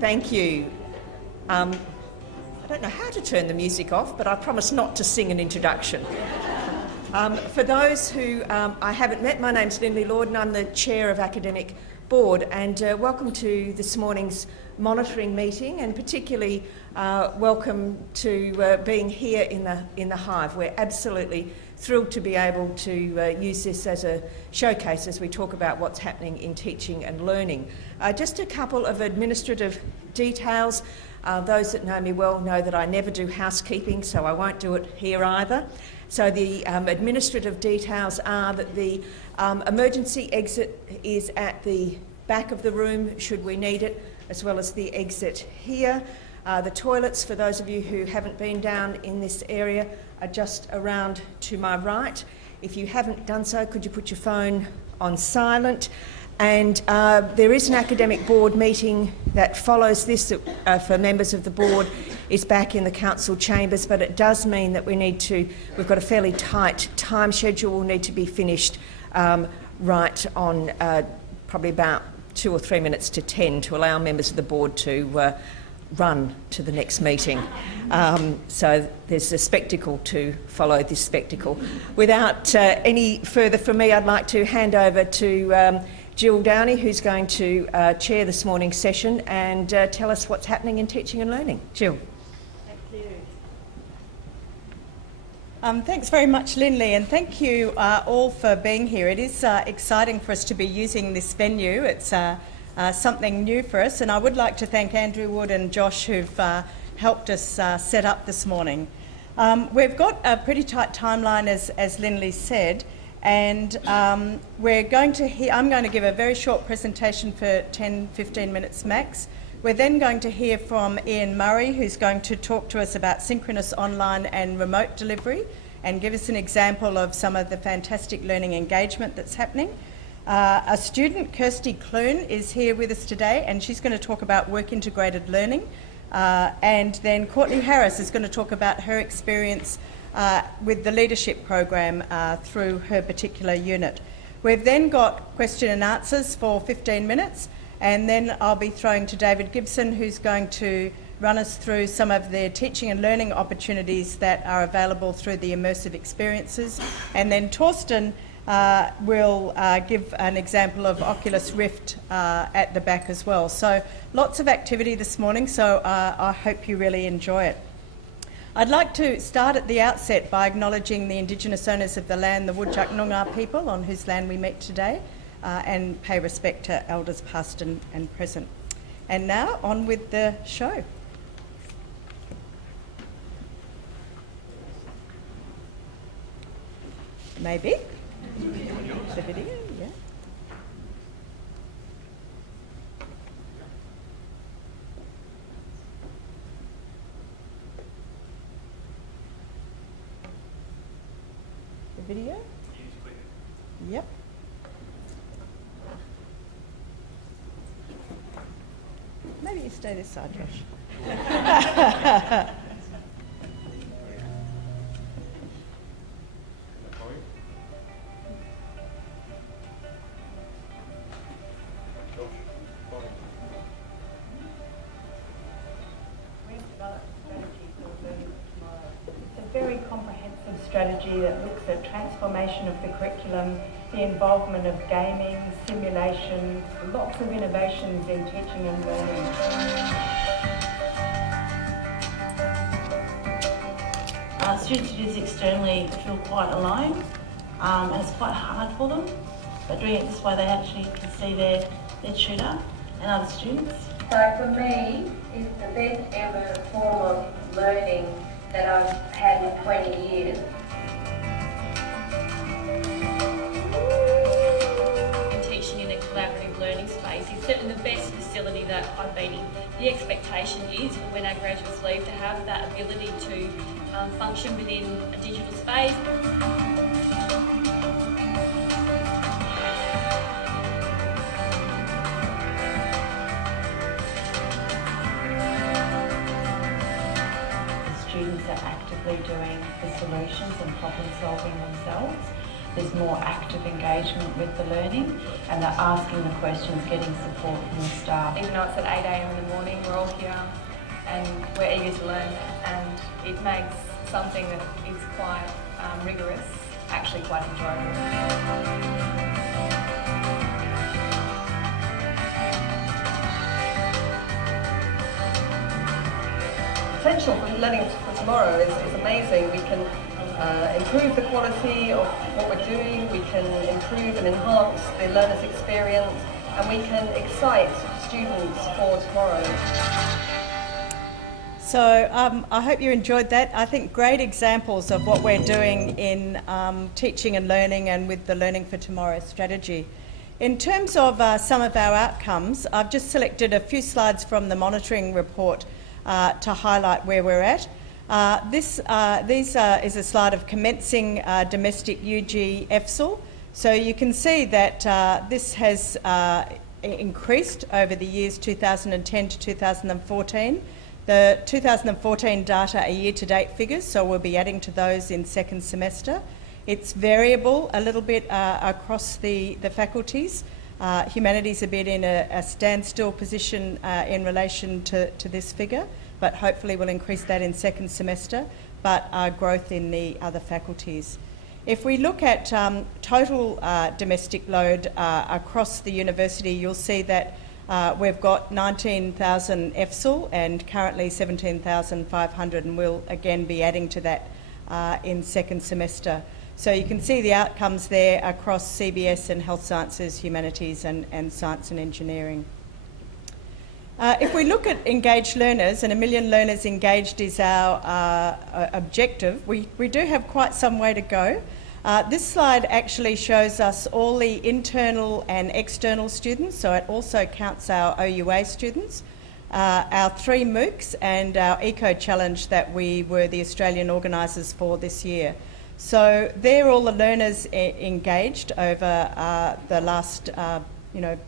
Thank you. I don't know how to turn the music off, but I promise not to sing an introduction. For those who I haven't met, my name's Lindley Lord and I'm the Chair of Academic Board, and welcome to this morning's monitoring meeting, and particularly welcome to being here in the Hive. We're absolutely thrilled to be able to use this as a showcase as we talk about what's happening in teaching and learning. Just a couple of administrative details. Those that know me well know that I never do housekeeping, so I won't do it here either. So the administrative details are that the emergency exit is at the back of the room should we need it, as well as the exit here. The toilets, for those of you who haven't been down in this area, are just around to my right. If you haven't done so, could you put your phone on silent? And there is an academic board meeting that follows this for members of the board, is back in the council chambers, but it does mean that we've got a fairly tight time schedule. We'll need to be finished right on probably about 2 or 3 minutes to 10 to allow members of the board to run to the next meeting. So there's a spectacle to follow this spectacle. Without any further from me, I'd like to hand over to Jill Downey, who's going to chair this morning's session and tell us what's happening in teaching and learning. Jill. Thank you. Thanks very much, Lindley, and thank you all for being here. It is exciting for us to be using this venue. It's something new for us, and I would like to thank Andrew Wood and Josh who've helped us set up this morning. We've got a pretty tight timeline, as Lindley said, and I'm going to give a very short presentation for 10-15 minutes max. We're then going to hear from Ian Murray, who's going to talk to us about synchronous online and remote delivery and give us an example of some of the fantastic learning engagement that's happening. A student, Kirsty Clune, is here with us today, and she's going to talk about work-integrated learning. And then Courtney Harris is going to talk about her experience with the leadership program through her particular unit. We've then got question and answers for 15 minutes, and then I'll be throwing to David Gibson, who's going to run us through some of the teaching and learning opportunities that are available through the immersive experiences. And then Torsten will give an example of Oculus Rift at the back as well. So lots of activity this morning, so I hope you really enjoy it. I'd like to start at the outset by acknowledging the Indigenous owners of the land, the Whadjuk Noongar people, on whose land we meet today, and pay respect to elders past and present. And now, on with the show. Maybe? The video, yeah. The video? Yep. Maybe you stay this side, Josh. Strategy that looks at transformation of the curriculum, the involvement of gaming, simulation, lots of innovations in teaching and learning. Students who do this externally feel quite alone, and it's quite hard for them, but doing it this way they actually can see their tutor and other students. So for me, it's the best ever form of learning that I've had in 20 years. Teaching in a collaborative learning space is certainly the best facility that I've been in. The expectation is for when our graduates leave to have that ability to function within a digital space. Students are actively doing the solutions and problem solving themselves. there's more active engagement with the learning, and they're asking the questions, getting support from the staff. Even though it's at 8 a.m. in the morning, we're all here and we're eager to learn, and it makes something that is quite rigorous actually quite enjoyable. Potential for learning for tomorrow is amazing. We can improve the quality of what we're doing, we can improve and enhance the learner's experience, and we can excite students for tomorrow. So I hope you enjoyed that. I think great examples of what we're doing in teaching and learning and with the Learning for Tomorrow strategy. In terms of some of our outcomes, I've just selected a few slides from the monitoring report to highlight where we're at. This is a slide of commencing domestic UG EFSL. So you can see that this has increased over the years 2010 to 2014. The 2014 data are year-to-date figures, so we'll be adding to those in second semester. It's variable a little bit across the faculties. Humanities a bit in a standstill position in relation to this figure, but hopefully we'll increase that in second semester, but growth in the other faculties. If we look at total domestic load across the university, you'll see that we've got 19,000 EFSL and currently 17,500, and we'll again be adding to that in second semester. So you can see the outcomes there across CBS and health sciences, humanities and science and engineering. If we look at engaged learners, and 1 million learners engaged is our objective, we do have quite some way to go. This slide actually shows us all the internal and external students, so it also counts our OUA students, our 3 MOOCs and our Eco Challenge that we were the Australian organisers for this year. So they're all the learners engaged over the last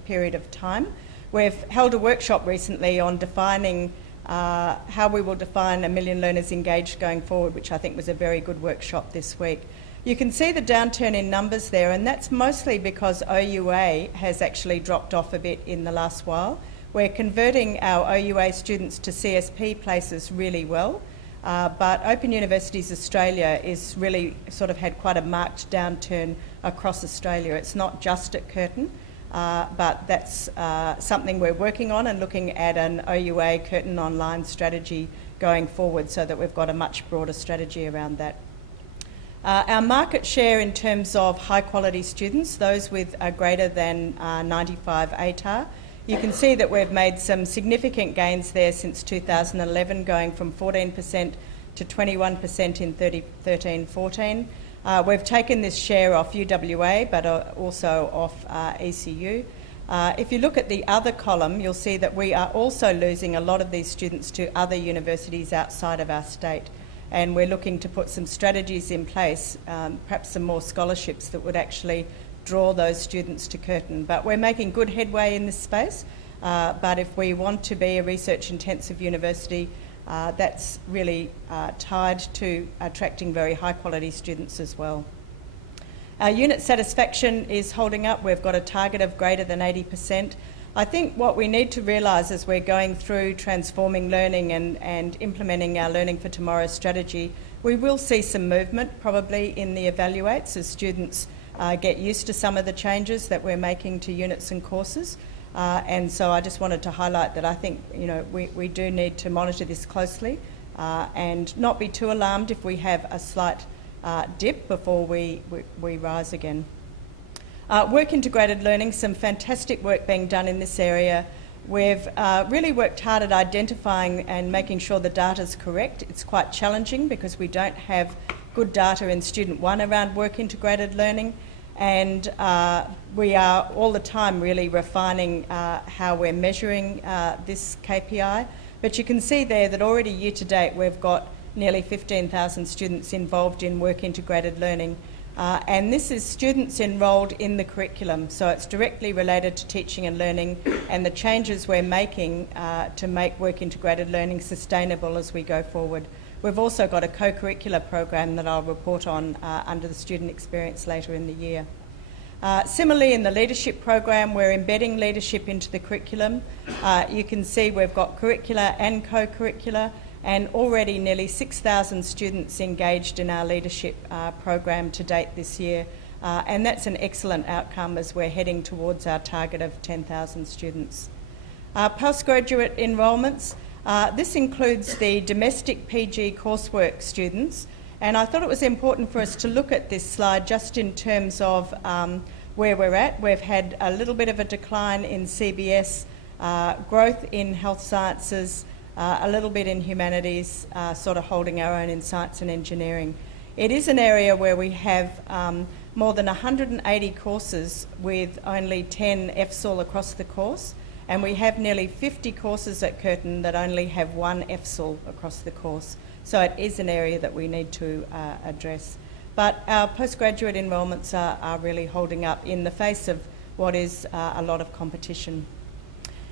period of time. We've held a workshop recently on defining how we will define 1 million learners engaged going forward, which I think was a very good workshop this week. You can see the downturn in numbers there, and that's mostly because OUA has actually dropped off a bit in the last while. We're converting our OUA students to CSP places really well, but Open Universities Australia is really sort of had quite a marked downturn across Australia. It's not just at Curtin, but that's something we're working on and looking at an OUA Curtin online strategy going forward so that we've got a much broader strategy around that. Our market share in terms of high quality students, those with a greater than 95 ATAR, you can see that we've made some significant gains there since 2011, going from 14% to 21% in 13-14. We've taken this share off UWA, but also off ECU. If you look at the other column, you'll see that we are also losing a lot of these students to other universities outside of our state. And we're looking to put some strategies in place, perhaps some more scholarships that would actually draw those students to Curtin. But we're making good headway in this space. But if we want to be a research-intensive university, that's really tied to attracting very high-quality students as well. Our unit satisfaction is holding up. We've got a target of greater than 80%. I think what we need to realise as we're going through transforming learning and implementing our Learning for Tomorrow strategy, we will see some movement probably in the evaluates as students get used to some of the changes that we're making to units and courses. And so I just wanted to highlight that I think we do need to monitor this closely and not be too alarmed if we have a slight dip before we rise again. Work integrated learning, some fantastic work being done in this area. We've really worked hard at identifying and making sure the data's correct. It's quite challenging because we don't have good data in Student 1 around work integrated learning, and we are all the time really refining how we're measuring this KPI. But you can see there that already year to date we've got nearly 15,000 students involved in work integrated learning. And this is students enrolled in the curriculum, so it's directly related to teaching and learning and the changes we're making to make work integrated learning sustainable as we go forward. We've also got a co-curricular program that I'll report on under the student experience later in the year. Similarly, in the leadership program, we're embedding leadership into the curriculum. You can see we've got curricular and co-curricular, and already nearly 6,000 students engaged in our leadership program to date this year. And that's an excellent outcome as we're heading towards our target of 10,000 students. Postgraduate enrolments. This includes the domestic PG coursework students, and I thought it was important for us to look at this slide just in terms of where we're at. We've had a little bit of a decline in CBS, growth in health sciences, a little bit in humanities, sort of holding our own in science and engineering. It is an area where we have more than 180 courses with only 10 FSOL across the course, and we have nearly 50 courses at Curtin that only have one FSOL across the course. So it is an area that we need to address. But our postgraduate enrolments are really holding up in the face of what is a lot of competition.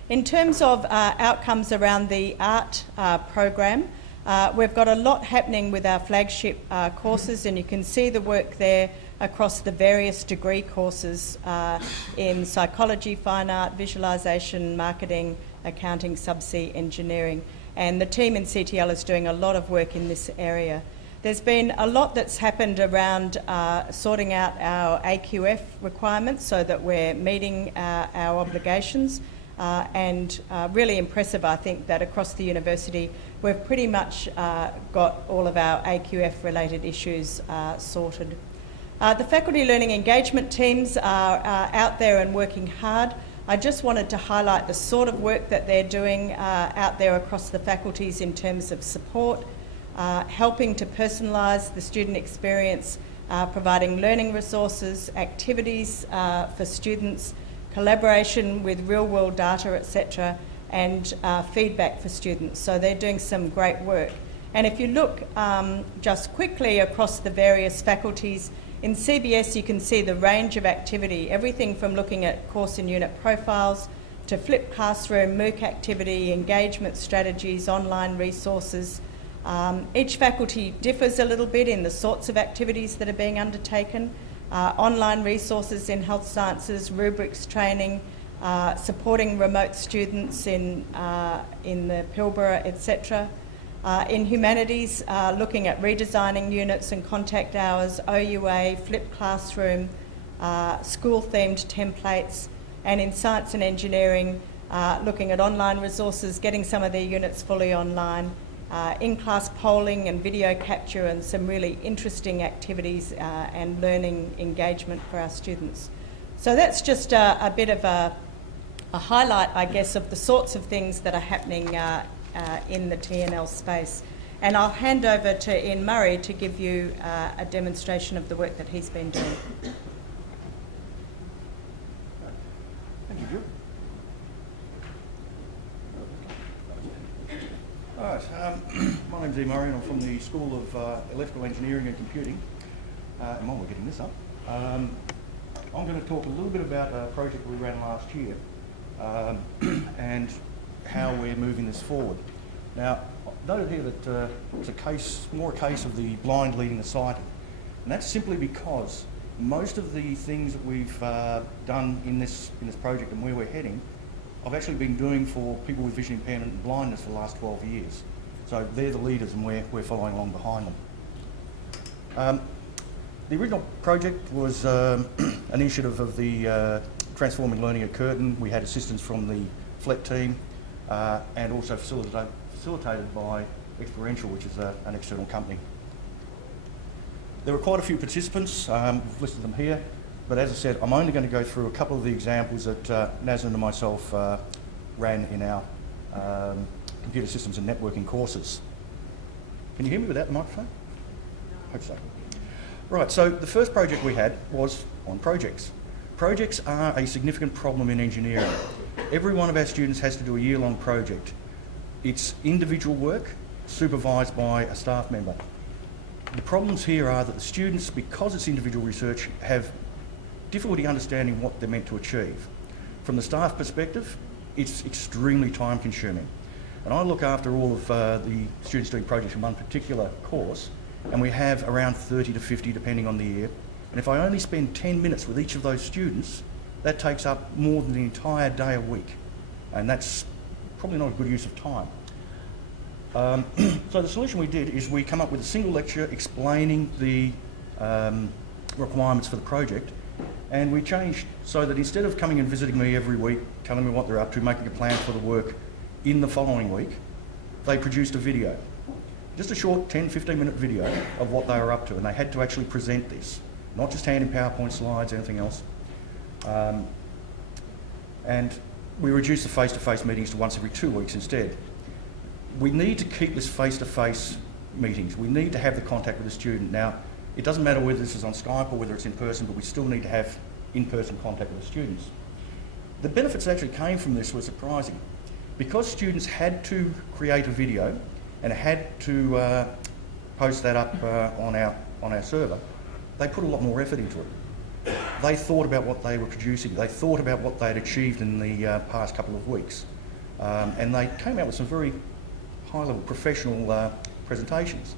In terms of outcomes around the art program, we've got a lot happening with our flagship courses, and you can see the work there across the various degree courses in psychology, fine art, visualisation, marketing, accounting, subsea, engineering. And the team in CTL is doing a lot of work in this area. There's been a lot that's happened around sorting out our AQF requirements so that we're meeting our obligations. And really impressive, I think, that across the university we've pretty much got all of our AQF related issues sorted. The faculty learning engagement teams are out there and working hard. I just wanted to highlight the sort of work that they're doing out there across the faculties in terms of support, helping to personalise the student experience, providing learning resources, activities for students, collaboration with real-world data, etc., and feedback for students. So they're doing some great work. And if you look just quickly across the various faculties, in CBS you can see the range of activity, everything from looking at course and unit profiles to flipped classroom, MOOC activity, engagement strategies, online resources. Each faculty differs a little bit in the sorts of activities that are being undertaken. Online resources in health sciences, rubrics training, supporting remote students in the Pilbara, etc. In humanities, looking at redesigning units and contact hours, OUA, flipped classroom, school-themed templates, and in science and engineering, looking at online resources, getting some of their units fully online, in-class polling and video capture, and some really interesting activities and learning engagement for our students. So that's just a bit of a highlight, I guess, of the sorts of things that are happening in the TNL space. And I'll hand over to Ian Murray to give you a demonstration of the work that he's been doing. Thank you, Jill. All right, my name's Ian Murray and I'm from the School of Electrical Engineering and Computing. And while we're getting this up, I'm going to talk a little bit about a project we ran last year and how we're moving this forward. Now, I've noted here that it's more a case of the blind leading the sighted, and that's simply because most of the things that we've done in this project and where we're heading, I've actually been doing for people with vision impairment and blindness for the last 12 years. So they're the leaders and we're following along behind them. The original project was an initiative of the Transforming Learning at Curtin. We had assistance from the FLET team and also facilitated by Experiential, which is an external company. There were quite a few participants, we've listed them here, but as I said, I'm only going to go through a couple of the examples that Nazan and myself ran in our computer systems and networking courses. Can you hear me without the microphone? Hope so. Right, so the first project we had was on projects. Projects are a significant problem in engineering. Every one of our students has to do a year-long project. It's individual work supervised by a staff member. The problems here are that the students, because it's individual research, have difficulty understanding what they're meant to achieve. From the staff perspective, it's extremely time-consuming. And I look after all of the students doing projects in one particular course, and we have around 30 to 50 depending on the year. And if I only spend 10 minutes with each of those students, that takes up more than the entire day a week. And that's probably not a good use of time. So the solution we did is we come up with a single lecture explaining the requirements for the project, and we changed so that instead of coming and visiting me every week, telling me what they're up to, making a plan for the work in the following week, they produced a video. Just a short 10-15 minute video of what they were up to, and they had to actually present this, not just hand in PowerPoint slides, anything else. And we reduced the face-to-face meetings to once every 2 weeks instead. We need to keep this face-to-face meetings. We need to have the contact with the student. Now, it doesn't matter whether this is on Skype or whether it's in person, but we still need to have in-person contact with the students. The benefits that actually came from this were surprising. Because students had to create a video and had to post that up on our server, they put a lot more effort into it. They thought about what they were producing. They thought about what they'd achieved in the past couple of weeks. And they came out with some very high-level professional presentations.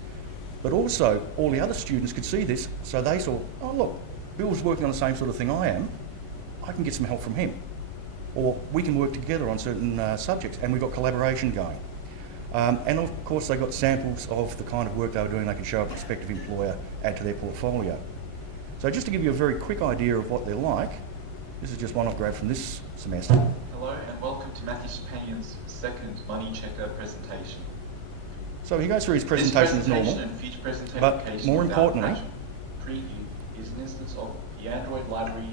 But also, all the other students could see this, so they saw, oh look, Bill's working on the same sort of thing I am, I can get some help from him. Or we can work together on certain subjects, and we've got collaboration going. And of course, they got samples of the kind of work they were doing they could show a prospective employer, add to their portfolio. So just to give you a very quick idea of what they're like, this is just one I've grabbed from this semester. Hello and welcome to Matthew Champagne's second Money Checker presentation. So he goes through his presentation as normal, but more importantly, preview is an instance of the Android library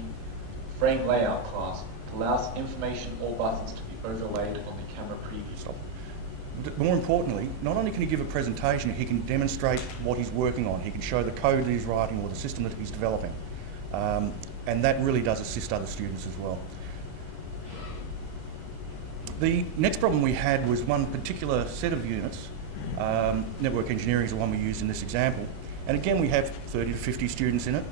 frame layout class that allows information or buttons to be overlaid on the camera preview. So, more importantly, not only can he give a presentation, he can demonstrate what he's working on. He can show the code that he's writing or the system that he's developing. And that really does assist other students as well. The next problem we had was one particular set of units. Network engineering is the one we used in this example. And again, we have 30 to 50 students in it.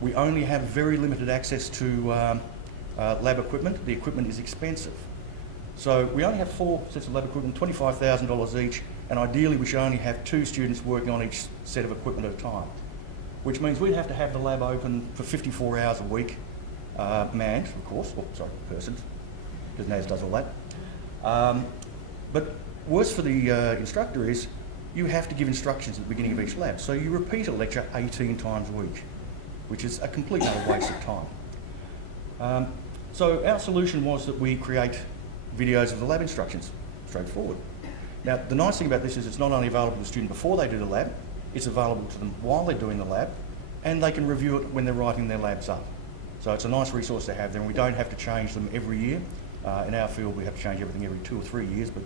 We only have very limited access to lab equipment. The equipment is expensive. So we only have 4 sets of lab equipment, $25,000 each, and ideally we should only have 2 students working on each set of equipment at a time, which means we'd have to have the lab open for 54 hours a week, manned, of course, persons, because NAS does all that. But worse for the instructor is you have to give instructions at the beginning of each lab. So you repeat a lecture 18 times a week, which is a complete utter waste of time. So our solution was that we create videos of the lab instructions, straightforward. Now, the nice thing about this is it's not only available to the student before they do the lab, it's available to them while they're doing the lab, and they can review it when they're writing their labs up. So it's a nice resource to have there, and we don't have to change them every year. In our field, we have to change everything every 2 or 3 years, but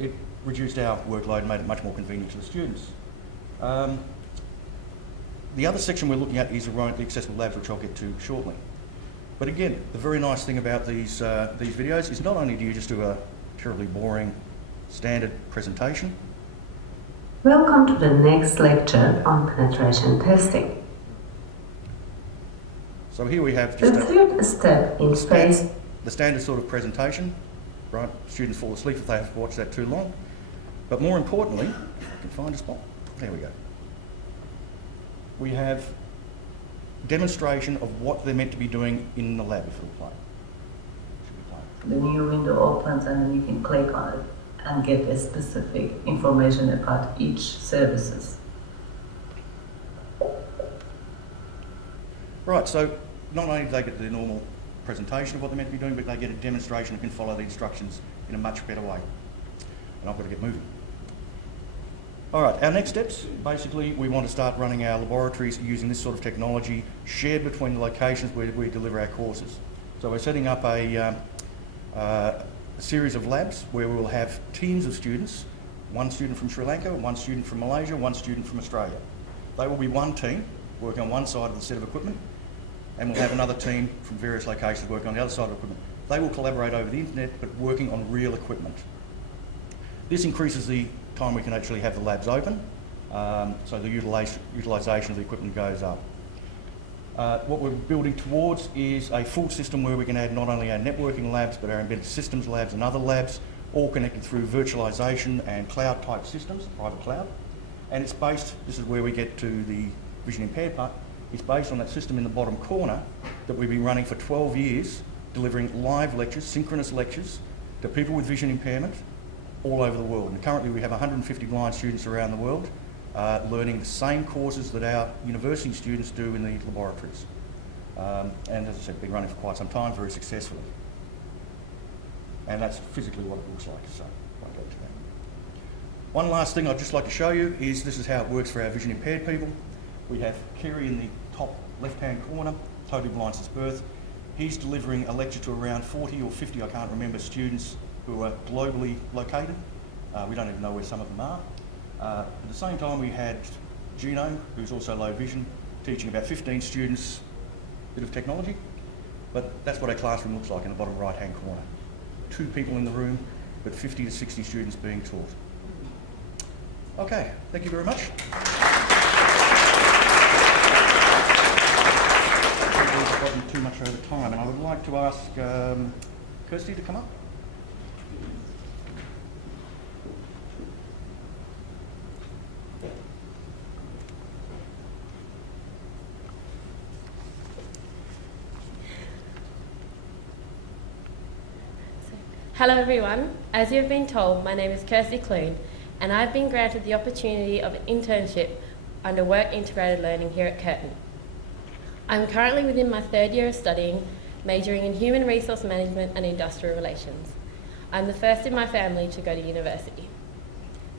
it reduced our workload and made it much more convenient to the students. The other section we're looking at is remotely accessible labs, which I'll get to shortly. But again, the very nice thing about these videos is not only do you just do a terribly boring standard presentation. Welcome to the next lecture on penetration testing. So here we have just the third step in phase. The standard sort of presentation, right? Students fall asleep if they have to watch that too long. But more importantly, if I can find a spot, there we go. We have demonstration of what they're meant to be doing in the lab if it'll play. The new window opens and then you can click on it and get a specific information about each services. Right, so not only do they get the normal presentation of what they're meant to be doing, but they get a demonstration and can follow the instructions in a much better way. And I've got to get moving. All right, our next steps, basically we want to start running our laboratories using this sort of technology shared between the locations where we deliver our courses. So we're setting up a series of labs where we'll have teams of students, 1 student from Sri Lanka, 1 student from Malaysia, 1 student from Australia. They will be one team working on one side of the set of equipment, and we'll have another team from various locations working on the other side of the equipment. They will collaborate over the internet, but working on real equipment. This increases the time we can actually have the labs open, so the utilisation of the equipment goes up. What we're building towards is a full system where we can add not only our networking labs but our embedded systems labs and other labs, all connected through virtualization and cloud type systems, private cloud. And it's based, this is where we get to the vision impaired part, it's based on that system in the bottom corner that we've been running for 12 years, delivering live lectures, synchronous lectures, to people with vision impairment all over the world. And currently we have 150 blind students around the world learning the same courses that our university students do in the laboratories. And as I said, been running for quite some time, very successfully. And that's physically what it looks like, so I won't go to that. One last thing I'd just like to show you is this is how it works for our vision impaired people. We have Kerry in the top left-hand corner, totally blind since birth. He's delivering a lecture to around 40 or 50, I can't remember, students who are globally located. We don't even know where some of them are. At the same time, we had Gino, who's also low vision, teaching about 15 students a bit of technology. But that's what our classroom looks like in the bottom right-hand corner. 2 people in the room, but 50 to 60 students being taught. Okay, thank you very much. I've gotten too much over time, and I would like to ask Kirsty to come up. Hello everyone, as you've been told, my name is Kirsty Clune and I've been granted the opportunity of an internship under Work Integrated Learning here at Curtin. I'm currently within my 3rd year of studying, majoring in Human Resource Management and Industrial Relations. I'm the first in my family to go to university.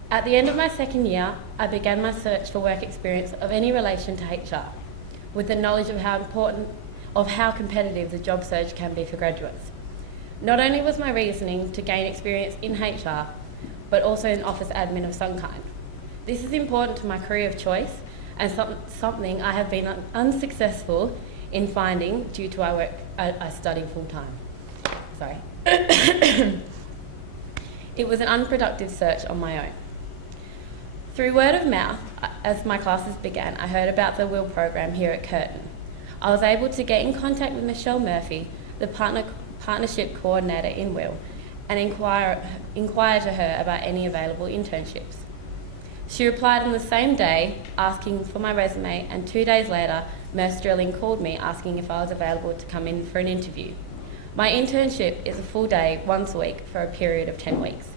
At the end of my 2nd year, I began my search for work experience of any relation to HR, with the knowledge of how competitive the job search can be for graduates. Not only was my reasoning to gain experience in HR, but also in office admin of some kind. This is important to my career of choice and something I have been unsuccessful in finding due to I study full time. Sorry. It was an unproductive search on my own. Through word of mouth, as my classes began, I heard about the WIL program here at Curtin. I was able to get in contact with Michelle Murphy, the partnership coordinator in WIL, and inquire to her about any available internships. She replied on the same day asking for my resume, and 2 days later Merce Drilling called me asking if I was available to come in for an interview. My internship is a full day once a week for a period of 10 weeks.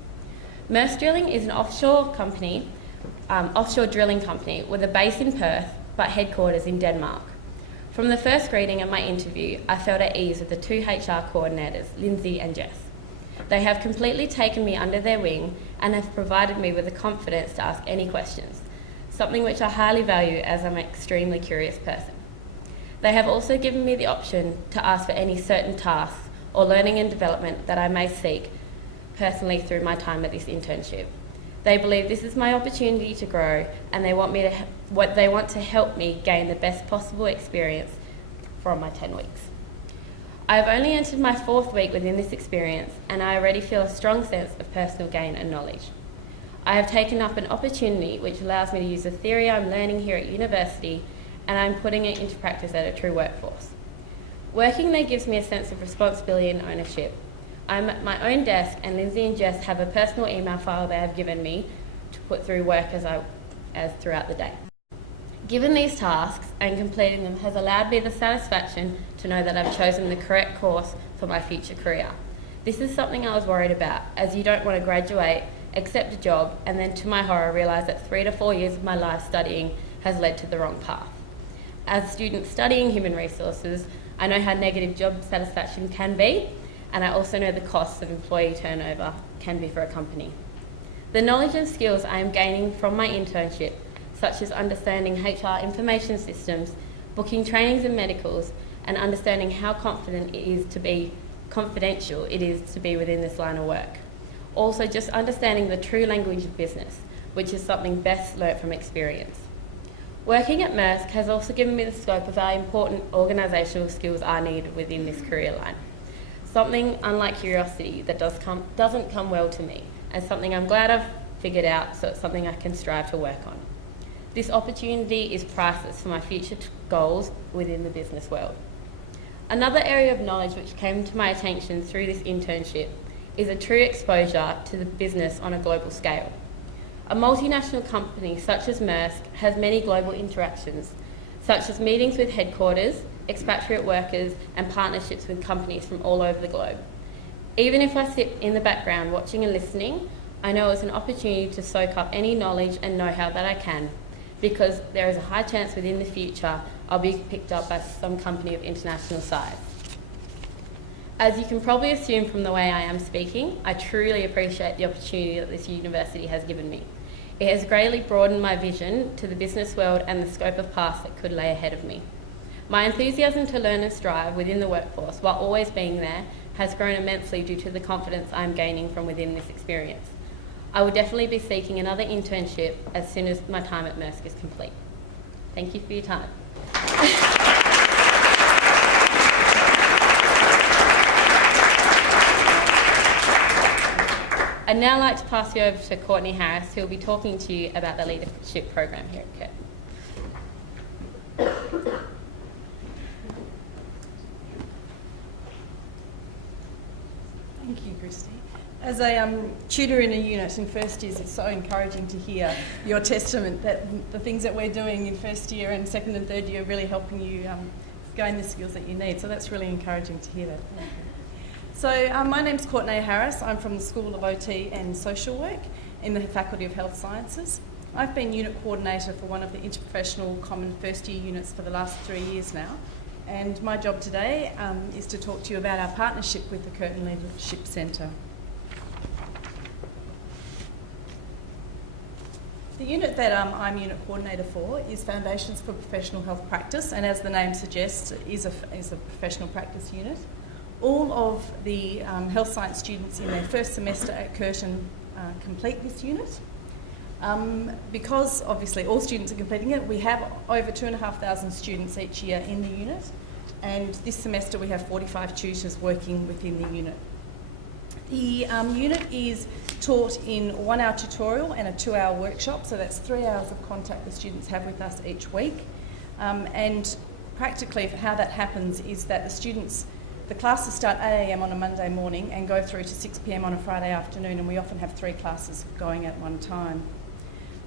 Merce Drilling is an offshore drilling company with a base in Perth but headquarters in Denmark. From the first greeting at my interview, I felt at ease with the 2 HR coordinators, Lindsay and Jess. They have completely taken me under their wing and have provided me with the confidence to ask any questions, something which I highly value as I'm an extremely curious person. They have also given me the option to ask for any certain tasks or learning and development that I may seek personally through my time at this internship. They believe this is my opportunity to grow, and they want to help me gain the best possible experience from my 10 weeks. I have only entered my 4th week within this experience, and I already feel a strong sense of personal gain and knowledge. I have taken up an opportunity which allows me to use the theory I'm learning here at university, and I'm putting it into practice at a true workforce. Working there gives me a sense of responsibility and ownership. I'm at my own desk, and Lindsay and Jess have a personal email file they have given me to put through work as throughout the day. Given these tasks and completing them has allowed me the satisfaction to know that I've chosen the correct course for my future career. This is something I was worried about, as you don't want to graduate, accept a job, and then to my horror realise that 3 to 4 years of my life studying has led to the wrong path. As a student studying human resources, I know how negative job satisfaction can be, and I also know the costs of employee turnover can be for a company. The knowledge and skills I am gaining from my internship, such as understanding HR information systems, booking trainings and medicals, and understanding how confidential it is to be within this line of work. Also, just understanding the true language of business, which is something best learnt from experience. Working at Maersk has also given me the scope of how important organisational skills are needed within this career line. Something, unlike curiosity, that doesn't come well to me, and something I'm glad I've figured out, so it's something I can strive to work on. This opportunity is priceless for my future goals within the business world. Another area of knowledge which came to my attention through this internship is a true exposure to the business on a global scale. A multinational company such as Maersk has many global interactions, such as meetings with headquarters, expatriate workers, and partnerships with companies from all over the globe. Even if I sit in the background watching and listening, I know it's an opportunity to soak up any knowledge and know-how that I can, because there is a high chance within the future I'll be picked up by some company of international size. As you can probably assume from the way I am speaking, I truly appreciate the opportunity that this university has given me. It has greatly broadened my vision to the business world and the scope of paths that could lay ahead of me. My enthusiasm to learn and strive within the workforce, while always being there, has grown immensely due to the confidence I'm gaining from within this experience. I will definitely be seeking another internship as soon as my time at Maersk is complete. Thank you for your time. I'd now like to pass you over to Courtney Harris, who will be talking to you about the leadership program here at Curtin. Thank you, Christy. As a tutor in a unit in first years, it's so encouraging to hear your testament that the things that we're doing in first year and second and third year are really helping you gain the skills that you need. So that's really encouraging to hear that. Thank you. So my name's Courtney Harris. I'm from the School of OT and Social Work in the Faculty of Health Sciences. I've been unit coordinator for one of the interprofessional common first year units for the last 3 years now. And my job today is to talk to you about our partnership with the Curtin Leadership Centre. The unit that I'm unit coordinator for is Foundations for Professional Health Practice, and as the name suggests, is a professional practice unit. All of the health science students in their first semester at Curtin complete this unit. Because obviously all students are completing it, we have over 2,500 students each year in the unit, and this semester we have 45 tutors working within the unit. The unit is taught in 1 hour tutorial and a 2 hour workshop, so that's 3 hours of contact the students have with us each week. And practically how that happens is that the classes start 8 a.m. on a Monday morning and go through to 6 p.m. on a Friday afternoon, and we often have 3 classes going at one time.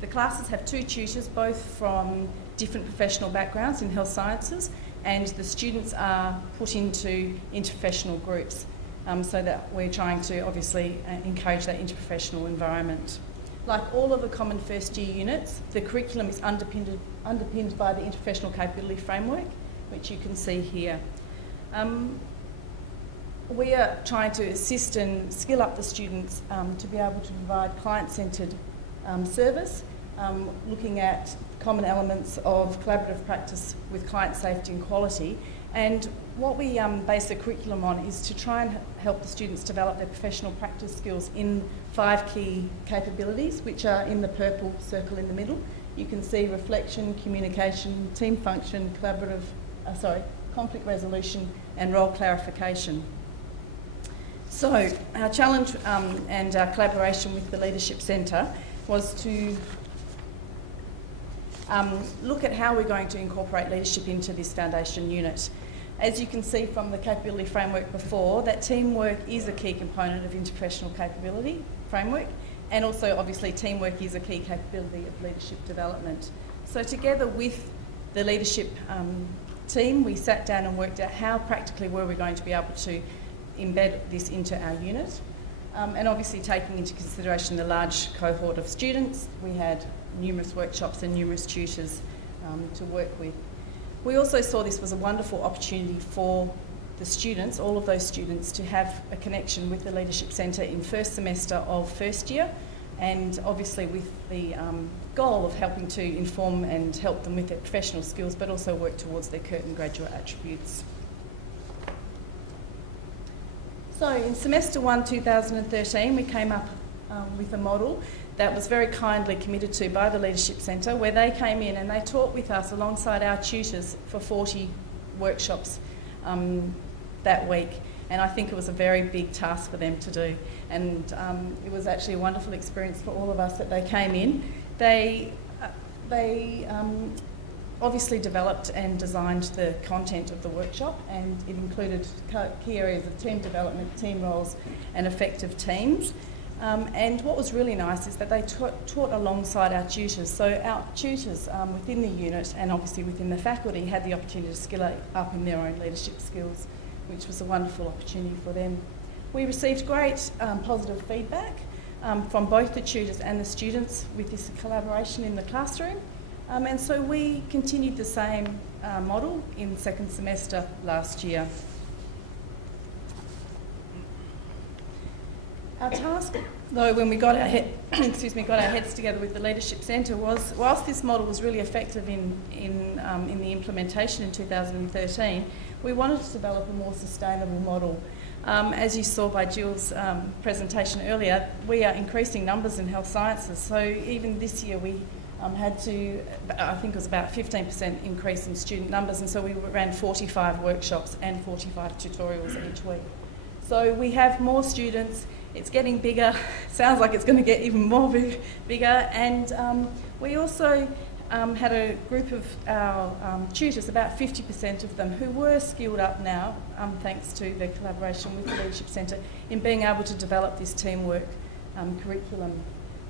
The classes have 2 tutors, both from different professional backgrounds in health sciences, and the students are put into interprofessional groups, so that we're trying to obviously encourage that interprofessional environment. Like all of the common first year units, the curriculum is underpinned by the interprofessional capability framework, which you can see here. We are trying to assist and skill up the students to be able to provide client-centred service, looking at common elements of collaborative practice with client safety and quality. And what we base the curriculum on is to try and help the students develop their professional practice skills in 5 key capabilities, which are in the purple circle in the middle. You can see reflection, communication, team function, conflict resolution, and role clarification. So our challenge and our collaboration with the Leadership Centre was to look at how we're going to incorporate leadership into this foundation unit. As you can see from the capability framework before, that teamwork is a key component of interprofessional capability framework, and also obviously teamwork is a key capability of leadership development. So together with the leadership team, we sat down and worked out how practically were we going to be able to embed this into our unit. And obviously taking into consideration the large cohort of students, we had numerous workshops and numerous tutors to work with. We also saw this was a wonderful opportunity for the students, all of those students, to have a connection with the Leadership Centre in first semester of first year, and obviously with the goal of helping to inform and help them with their professional skills, but also work towards their Curtin graduate attributes. So in semester 1, 2013, we came up with a model that was very kindly committed to by the Leadership Centre, where they came in and they taught with us alongside our tutors for 40 workshops that week. And I think it was a very big task for them to do. And it was actually a wonderful experience for all of us that they came in. They obviously developed and designed the content of the workshop, and it included key areas of team development, team roles and effective teams. And what was really nice is that they taught alongside our tutors. So our tutors within the unit and obviously within the faculty had the opportunity to skill up in their own leadership skills, which was a wonderful opportunity for them. We received great positive feedback from both the tutors and the students with this collaboration in the classroom. And so we continued the same model in second semester last year. Our task, though, when we got our heads together with the Leadership Centre was, whilst this model was really effective in the implementation in 2013, we wanted to develop a more sustainable model. As you saw by Jill's presentation earlier, we are increasing numbers in health sciences. So even this year we had to, I think it was about 15% increase in student numbers, and so we ran 45 workshops and 45 tutorials each week. So we have more students, it's getting bigger, sounds like it's going to get even more bigger, and we also had a group of our tutors, about 50% of them, who were skilled up now, thanks to the collaboration with the Leadership Centre, in being able to develop this teamwork curriculum.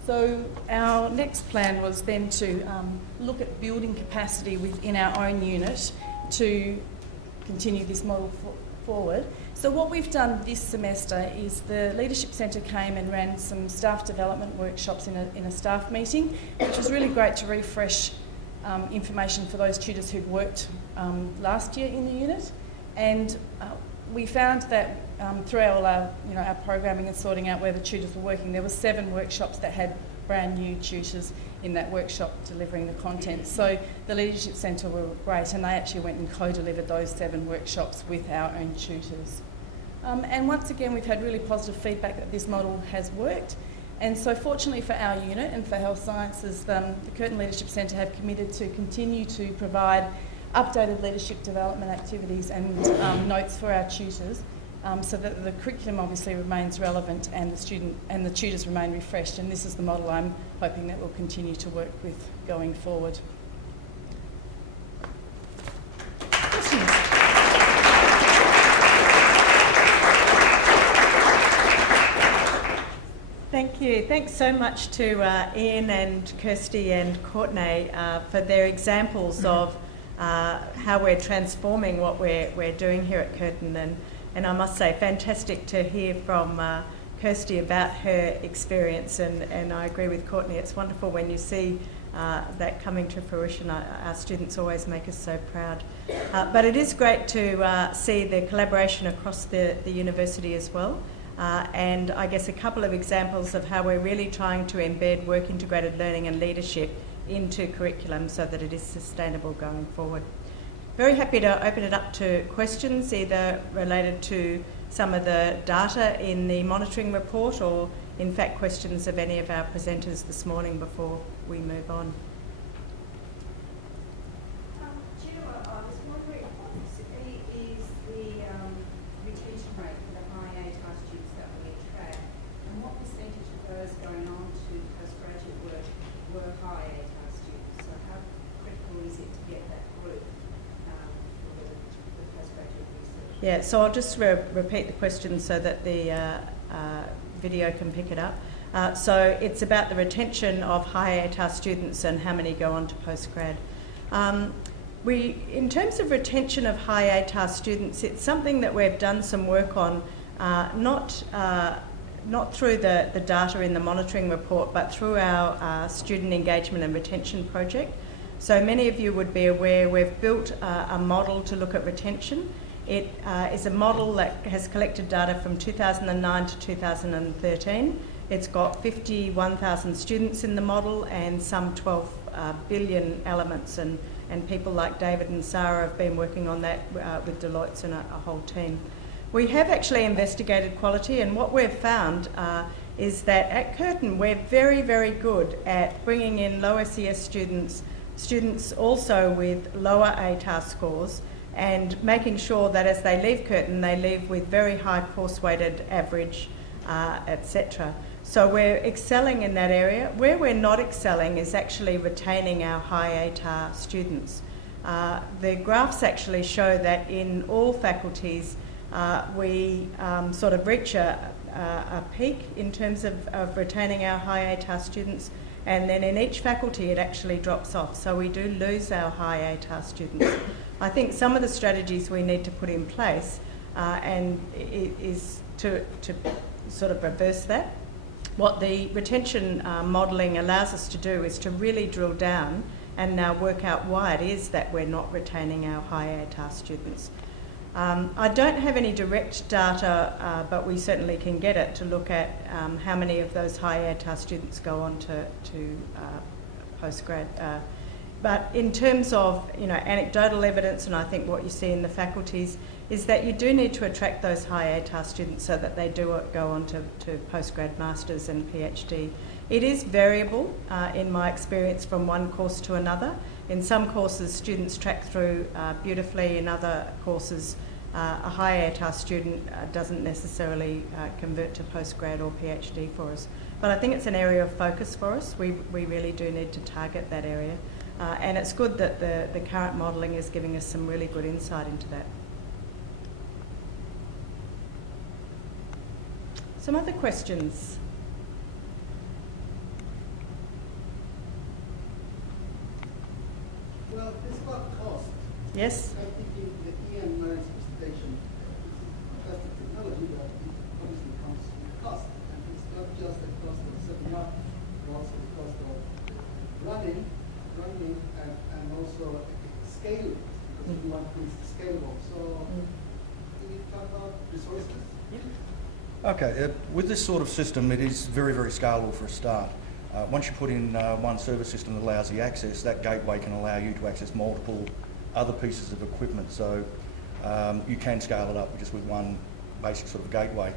So our next plan was then to look at building capacity within our own unit to continue this model forward. So what we've done this semester is the Leadership Centre came and ran some staff development workshops in a staff meeting, which was really great to refresh information for those tutors who'd worked last year in the unit. And we found that through all our programming and sorting out where the tutors were working, there were 7 workshops that had brand new tutors in that workshop delivering the content. So the Leadership Centre were great, and they actually went and co-delivered those 7 workshops with our own tutors. And once again, we've had really positive feedback that this model has worked. And so fortunately for our unit and for health sciences, the Curtin Leadership Centre have committed to continue to provide updated leadership development activities and notes for our tutors, so that the curriculum obviously remains relevant and the tutors remain refreshed. And this is the model I'm hoping that we'll continue to work with going forward. Questions? Thank you. Thanks so much to Ian and Kirsty and Courtney for their examples of how we're transforming what we're doing here at Curtin. And I must say, fantastic to hear from Kirsty about her experience. And I agree with Courtney, it's wonderful when you see that coming to fruition. Our students always make us so proud. But it is great to see the collaboration across the university as well. And I guess a couple of examples of how we're really trying to embed work-integrated learning and leadership into curriculum so that it is sustainable going forward. Very happy to open it up to questions, either related to some of the data in the monitoring report or, in fact, questions of any of our presenters this morning before we move on. Jill, I was wondering what is the retention rate for the high ATAR students that we track, and what percentage of those going on to postgraduate work were high ATAR students? So how critical is it to get that group for the postgraduate research? Yeah, so I'll just repeat the question so that the video can pick it up. So it's about the retention of high ATAR students and how many go on to postgrad. In terms of retention of high ATAR students, it's something that we've done some work on, not through the data in the monitoring report, but through our student engagement and retention project. So many of you would be aware we've built a model to look at retention. It is a model that has collected data from 2009 to 2013. It's got 51,000 students in the model and some 12 billion elements, and people like David and Sarah have been working on that with Deloitte and a whole team. We have actually investigated quality, and what we've found is that at Curtin we're very, very good at bringing in low SES students also with lower ATAR scores, and making sure that as they leave Curtin, they leave with very high course-weighted average, etc. So we're excelling in that area. Where we're not excelling is actually retaining our high ATAR students. The graphs actually show that in all faculties we sort of reach a peak in terms of retaining our high ATAR students, and then in each faculty it actually drops off. So we do lose our high ATAR students. I think some of the strategies we need to put in place is to sort of reverse that. What the retention modelling allows us to do is to really drill down and now work out why it is that we're not retaining our high ATAR students. I don't have any direct data, but we certainly can get it to look at how many of those high ATAR students go on to postgrad. But in terms of anecdotal evidence, and I think what you see in the faculties, is that you do need to attract those high ATAR students so that they do go on to postgrad, masters and PhD. It is variable in my experience from one course to another. In some courses students track through beautifully, in other courses a high ATAR student doesn't necessarily convert to postgrad or PhD for us. But I think it's an area of focus for us. We really do need to target that area. And it's good that the current modelling is giving us some really good insight into that. Some other questions? Well, it's about cost. Yes? I think in the Ian Murray's presentation, it's not just the technology, but it obviously comes with cost. And it's not just the cost of setting up, but also the cost of running and also scaling, because we want things scalable. So can you talk about resources? Okay, with this sort of system, it is very, very scalable for a start. Once you put in one service system that allows the access, that gateway can allow you to access multiple other pieces of equipment. So you can scale it up just with one basic sort of gateway.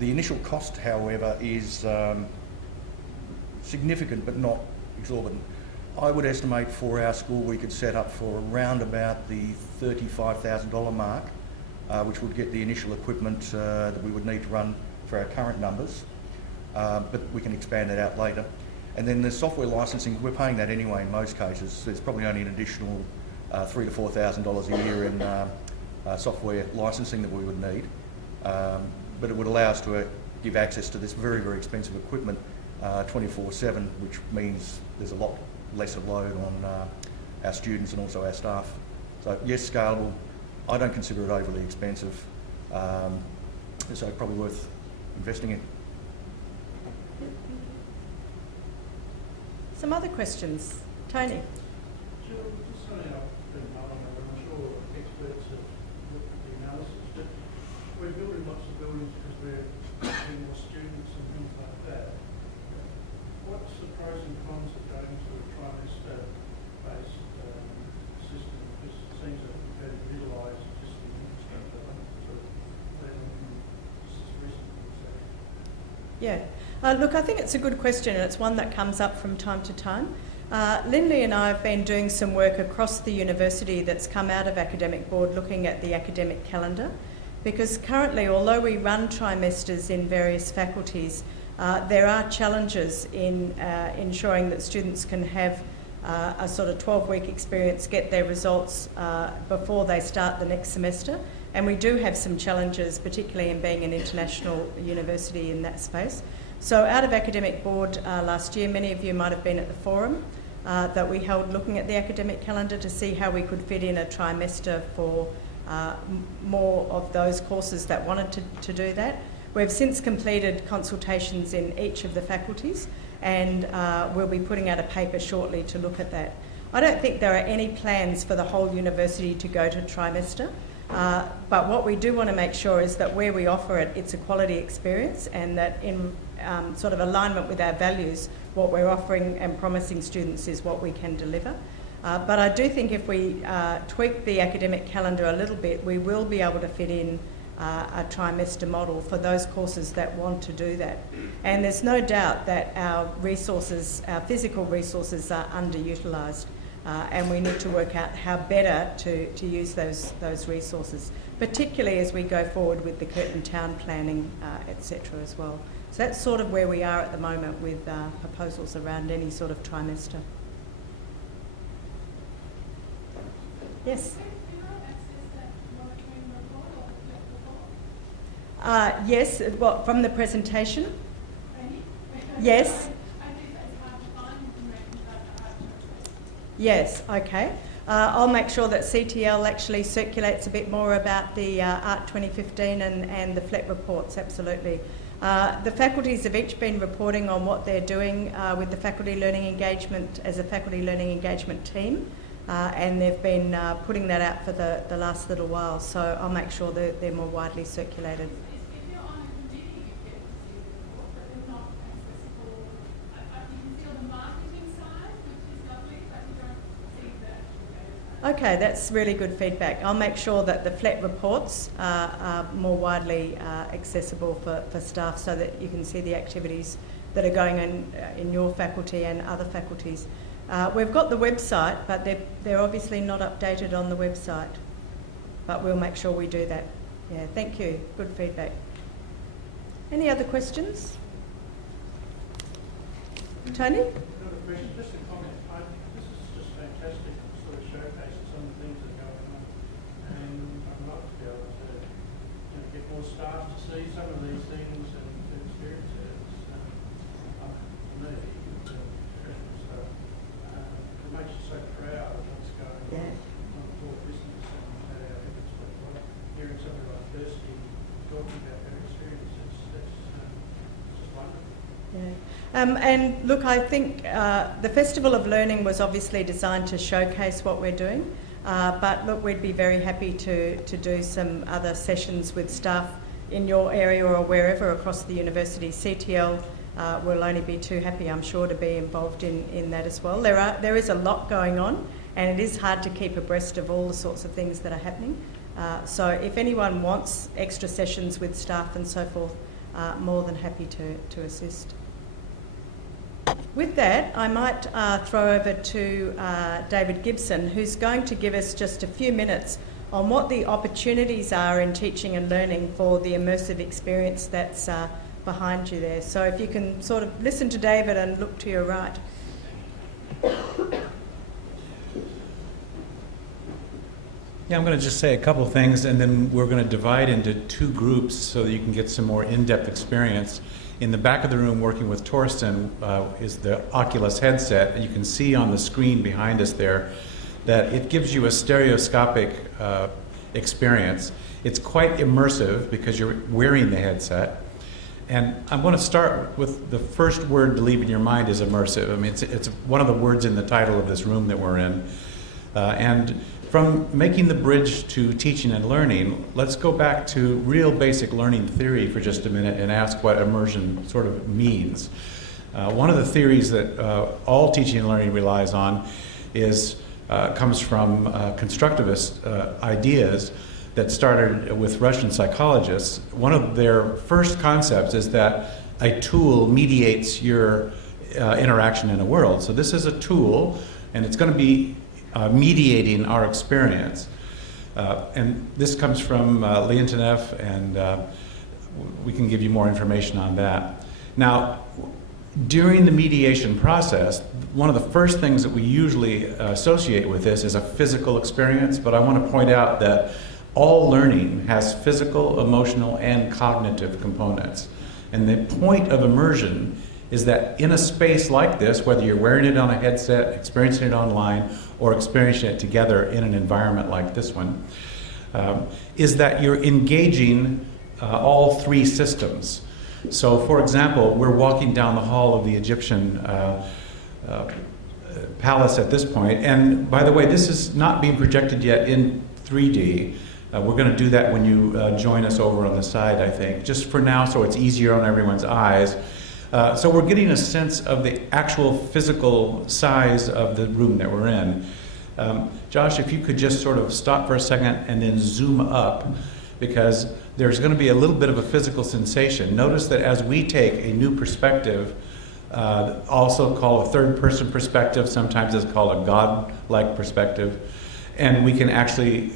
The initial cost, however, is significant but not exorbitant. I would estimate for our school we could set up for around about the $35,000 mark, which would get the initial equipment that we would need to run for our current numbers, but we can expand that out later. And then the software licensing, we're paying that anyway in most cases. There's probably only an additional $3,000 to $4,000 a year in software licensing that we would need, but it would allow us to give access to this very, very expensive equipment 24/7, which means there's a lot less of load on our students and also our staff. So yes, scalable. I don't consider it overly expensive, so probably worth investing in. Some other questions? Tony? Sure, just something I've been knowing, and I'm sure experts have looked at the analysis, but we're building lots of buildings because we're getting more students and things like that. What's the pros and cons of going to a trimester-based system? Because it seems that we can utilise just the infrastructure to let them recently. Yeah. Look, I think it's a good question, and it's one that comes up from time to time. Lindley and I have been doing some work across the university that's come out of Academic Board looking at the academic calendar, because currently, although we run trimesters in various faculties, there are challenges in ensuring that students can have a sort of 12-week experience, get their results before they start the next semester. And we do have some challenges, particularly in being an international university in that space. So out of Academic Board last year, many of you might have been at the forum that we held looking at the academic calendar to see how we could fit in a trimester for more of those courses that wanted to do that. We've since completed consultations in each of the faculties, and we'll be putting out a paper shortly to look at that. I don't think there are any plans for the whole university to go to trimester, but what we do want to make sure is that where we offer it, it's a quality experience, and that in sort of alignment with our values, what we're offering and promising students is what we can deliver. But I do think if we tweak the academic calendar a little bit, we will be able to fit in a trimester model for those courses that want to do that. And there's no doubt that our resources, our physical resources, are underutilised, and we need to work out how better to use those resources, particularly as we go forward with the Curtin Town planning, etc. as well. So that's sort of where we are at the moment with proposals around any sort of trimester. Yes. Yes, what, from the presentation? Yes. Yes, okay. I'll make sure that CTL actually circulates a bit more about the Art 2015 and the FLET reports, absolutely. The faculties have each been reporting on what they're doing with the faculty learning engagement as a faculty learning engagement team, and they've been putting that out for the last little while, so I'll make sure that they're more widely circulated. Okay, that's really good feedback. I'll make sure that the FLET reports are more widely accessible for staff so that you can see the activities that are going on in your faculty and other faculties. We've got the website, but they're obviously not updated on the website. But we'll make sure we do that. Yeah, thank you. Good feedback. Any other questions? Tony? Another question, just a comment. This is just fantastic. Sort of showcases some of the things that are going on, and I'd love to be able to get more staff to see some of these things and to experience it. For me, the professional stuff, it makes you so proud of what's going on on the board business, and I think it's worthwhile hearing somebody like Kirsty talking about their experience. That's just wonderful. Yeah. And look, I think the Festival of Learning was obviously designed to showcase what we're doing, but look, we'd be very happy to do some other sessions with staff in your area or wherever across the university. CTL will only be too happy, I'm sure, to be involved in that as well. There is a lot going on, and it is hard to keep abreast of all the sorts of things that are happening. So if anyone wants extra sessions with staff and so forth, more than happy to assist. With that, I might throw over to David Gibson, who's going to give us just a few minutes on what the opportunities are in teaching and learning for the immersive experience that's behind you there. So if you can sort of listen to David and look to your right. Yeah, I'm going to just say a couple of things, and then we're going to divide into two groups so that you can get some more in-depth experience. In the back of the room, working with Torsten, is the Oculus headset. And you can see on the screen behind us there that it gives you a stereoscopic experience. It's quite immersive because you're wearing the headset. And I'm going to start with the first word to leave in your mind is immersive. I mean, it's one of the words in the title of this room that we're in. And from making the bridge to teaching and learning, let's go back to real basic learning theory for just a minute and ask what immersion sort of means. One of the theories that all teaching and learning relies on comes from constructivist ideas that started with Russian psychologists. One of their first concepts is that a tool mediates your interaction in a world. So this is a tool, and it's going to be mediating our experience. And this comes from Leontief, and we can give you more information on that. Now, during the mediation process, one of the first things that we usually associate with this is a physical experience, but I want to point out that all learning has physical, emotional, and cognitive components. And the point of immersion is that in a space like this, whether you're wearing it on a headset, experiencing it online, or experiencing it together in an environment like this one, is that you're engaging all three systems. So, for example, we're walking down the hall of the Egyptian palace at this point, and by the way, this is not being projected yet in 3D. We're going to do that when you join us over on the side, I think, just for now so it's easier on everyone's eyes. So we're getting a sense of the actual physical size of the room that we're in. Josh, if you could just sort of stop for a second and then zoom up, because there's going to be a little bit of a physical sensation. Notice that as we take a new perspective, also called a third-person perspective, sometimes it's called a God-like perspective, and we can actually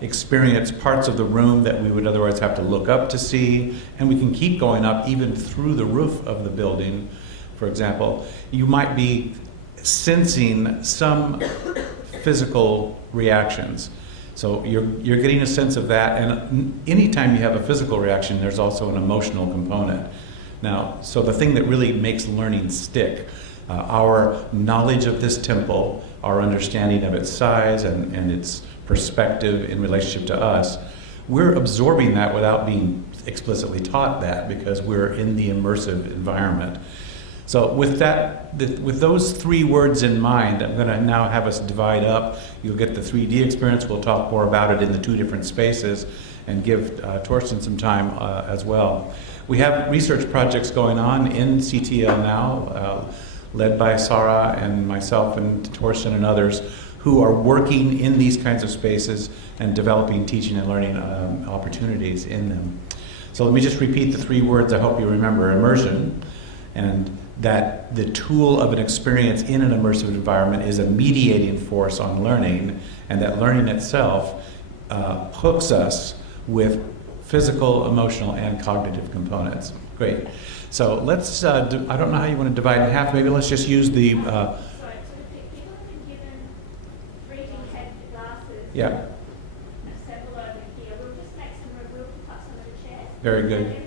experience parts of the room that we would otherwise have to look up to see, and we can keep going up even through the roof of the building. For example, you might be sensing some physical reactions. So you're getting a sense of that, and anytime you have a physical reaction, there's also an emotional component. Now, so the thing that really makes learning stick, our knowledge of this temple, our understanding of its size and its perspective in relationship to us, we're absorbing that without being explicitly taught that because we're in the immersive environment. So with that, with those 3 words in mind, I'm going to now have us divide up. You'll get the 3D experience. We'll talk more about it in the 2 different spaces and give Torsten some time as well. We have research projects going on in CTL now, led by Sarah and myself and Torsten and others, who are working in these kinds of spaces and developing teaching and learning opportunities in them. So let me just repeat the 3 words I hope you remember. Immersion, and that the tool of an experience in an immersive environment is a mediating force on learning, and that learning itself hooks us with physical, emotional, and cognitive components. Great. So let's, I don't know how you want to divide it in half. Maybe let's just use the... Sorry, so people have been given 3D head glasses. Yeah. Assemble over here. We'll just make some, we'll put some of the chairs. Very good.